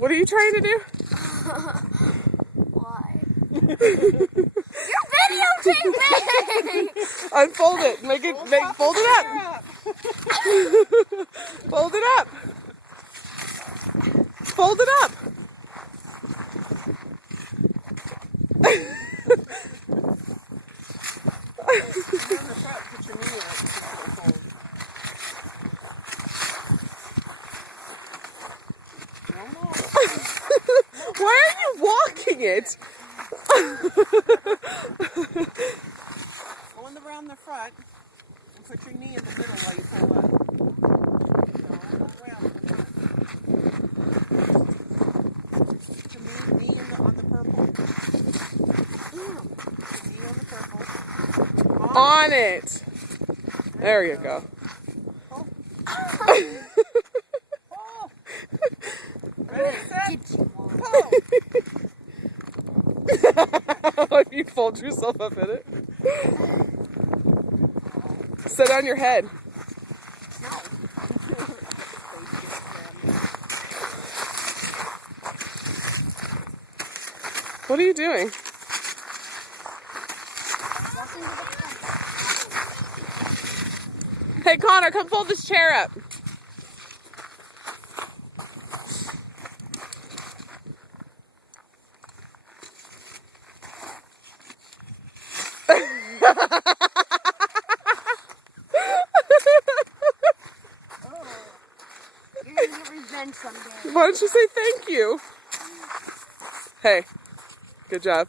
What are you trying to do? Why? You're videotaping! Unfold it. Fold it up. Fold it up. Fold it up. Why are you walking it? Go around the front and put your knee in the middle while you pull up. Put your knee on the purple. Knee on the purple. On it. There you go. Oh. Ready, set, go! You fold yourself up in it. Sit on your head. No. What are you doing? Hey Connor, come fold this chair up. You're gonna get revenge someday. Why don't you say thank you? Hey, good job.